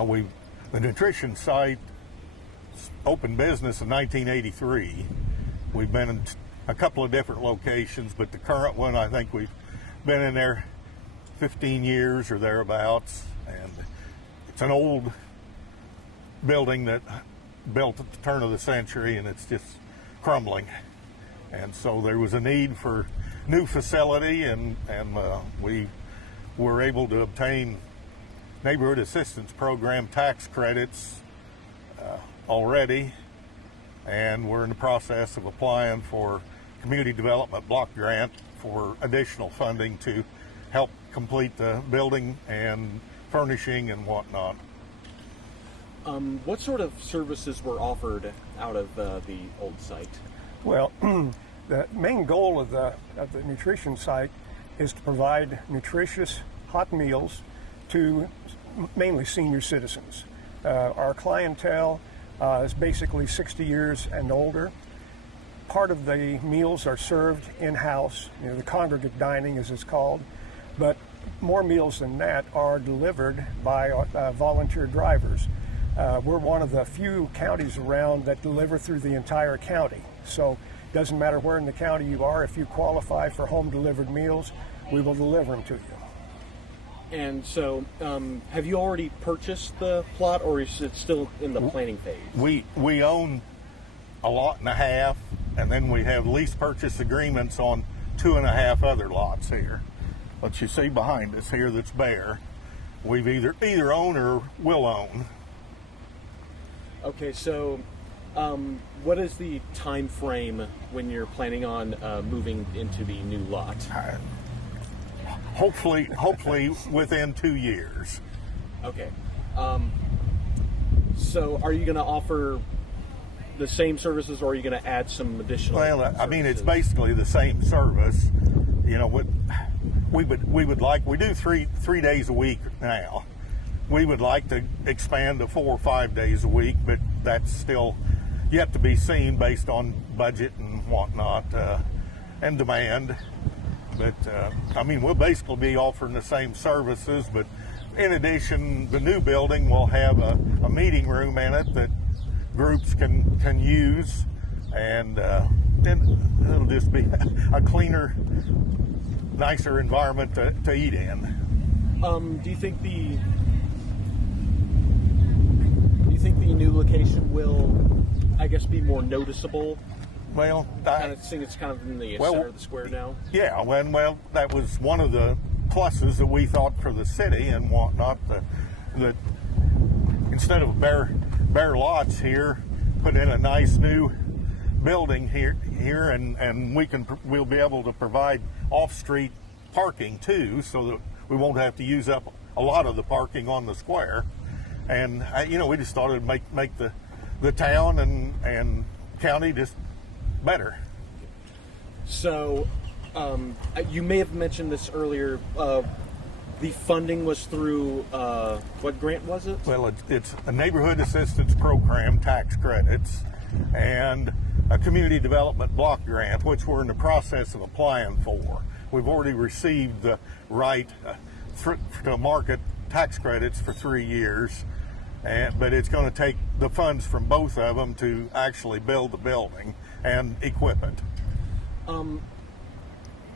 The nutrition site opened business in 1983. We've been in a couple of different locations, but the current one, I think we've been in there 15 years or thereabouts. And it's an old building that built at the turn of the century, and it's just crumbling. And so there was a need for new facility, and we were able to obtain neighborhood assistance program tax credits already, and we're in the process of applying for community development block grant for additional funding to help complete the building and furnishing and whatnot. What sort of services were offered out of the old site? Well, the main goal of the nutrition site is to provide nutritious hot meals to mainly senior citizens. Our clientele is basically 60 years and older. Part of the meals are served in-house, the congregate dining as it's called, but more meals than that are delivered by volunteer drivers. We're one of the few counties around that deliver through the entire county. So it doesn't matter where in the county you are, if you qualify for home delivered meals, we will deliver them to you. And so, have you already purchased the plot, or is it still in the planning phase? We own a lot and a half, and then we have lease purchase agreements on 2.5 other lots here. What you see behind us here that's bare, we've either own or will own. Okay, so what is the time frame when you're planning on moving into the new lot? Hopefully within 2 years. Okay. So are you going to offer the same services, or are you going to add some additional services? I mean, it's basically the same service. What we would like, we do three days a week now. We would like to expand to 4 or 5 days a week, but that's still yet to be seen based on budget and whatnot and demand. But we'll basically be offering the same services, but in addition, the new building will have a meeting room in it that groups can use, and then it'll just be a cleaner, nicer environment to eat in. Do you think the new location will, I guess, be more noticeable? Well, seeing it's kind of in the center of the square now. Yeah, well, that was one of the pluses that we thought for the city and whatnot. That instead of bare lots here, put in a nice new building here, and we'll be able to provide off-street parking too, so that we won't have to use up a lot of the parking on the square. And we just thought it'd make the town and county just better. So, you may have mentioned this earlier. The funding was through what grant was it? Well, it's a neighborhood assistance program, tax credits, and a community development block grant, which we're in the process of applying for. We've already received the right to market tax credits for 3 years, but it's going to take the funds from both of them to actually build the building and equip it.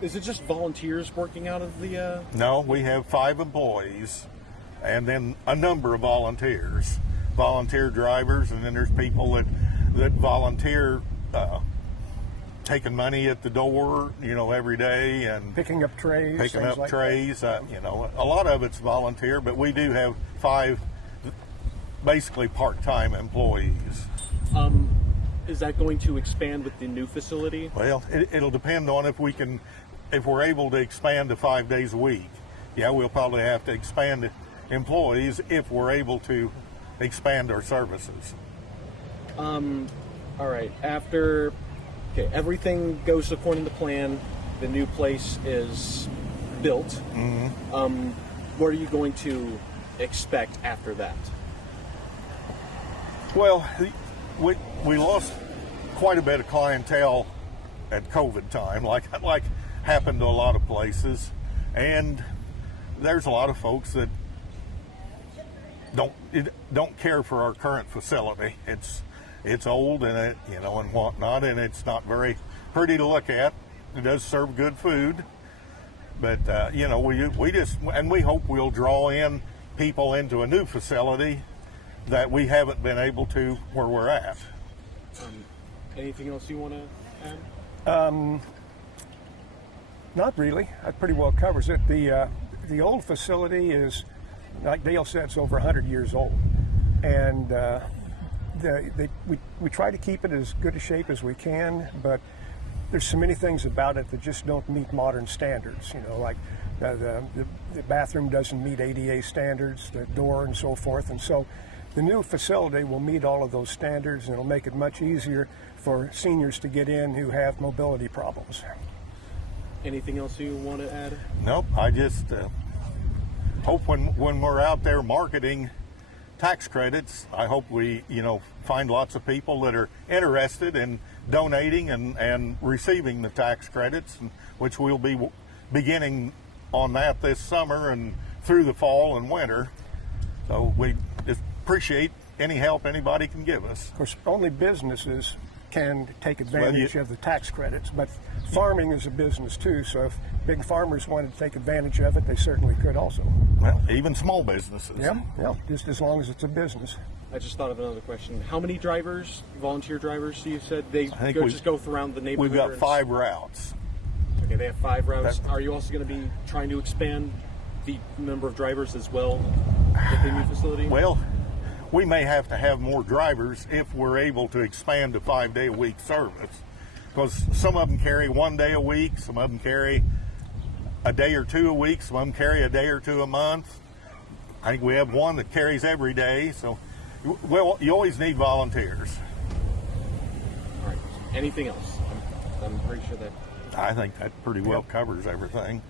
Is it just volunteers working out of the... No, we have 5 employees, and then a number of volunteers, volunteer drivers, and then there's people that volunteer taking money at the door, every day, and picking up trays. A lot of it's volunteer, but we do have 5 basically part-time employees. Is that going to expand with the new facility? Well, it'll depend on if we're able to expand to 5 days a week. Yeah, we'll probably have to expand employees if we're able to expand our services. All right. After everything goes according to plan, the new place is built. Mm-hmm. What are you going to expect after that? Well, we lost quite a bit of clientele at COVID time, like happened to a lot of places, and there's a lot of folks that don't care for our current facility. It's old and and whatnot, and it's not very pretty to look at. It does serve good food, but we hope we'll draw in people into a new facility that we haven't been able to where we're at. Anything else you want to add? Not really. That pretty well covers it. The old facility is, like Dale said, it's over 100 years old, and we try to keep it as good a shape as we can, but there's so many things about it that just don't meet modern standards. Like the bathroom doesn't meet ADA standards, the door and so forth, and so the new facility will meet all of those standards, and it'll make it much easier for seniors to get in who have mobility problems. Anything else you want to add? Nope. I just hope when we're out there marketing tax credits, I hope we find lots of people that are interested in donating and receiving the tax credits, which we'll be beginning on that this summer and through the fall and winter. So we just appreciate any help anybody can give us. Of course, only businesses can take advantage of the tax credits, but farming is a business too, so if big farmers wanted to take advantage of it, they certainly could also. Well, even small businesses. Yeah, just as long as it's a business. I just thought of another question. How many drivers, volunteer drivers, you said they just go around the neighborhood? We've got 5 routes. Okay, they have 5 routes. Are you also going to be trying to expand the number of drivers as well at the new facility? Well, we may have to have more drivers if we're able to expand to 5-day-a-week service, because some of them carry 1 day a week, some of them carry a day or 2 a week, some of them carry a day or 2 a month. I think we have one that carries every day, so you always need volunteers. All right. Anything else? I'm pretty sure that. I think that pretty well covers everything.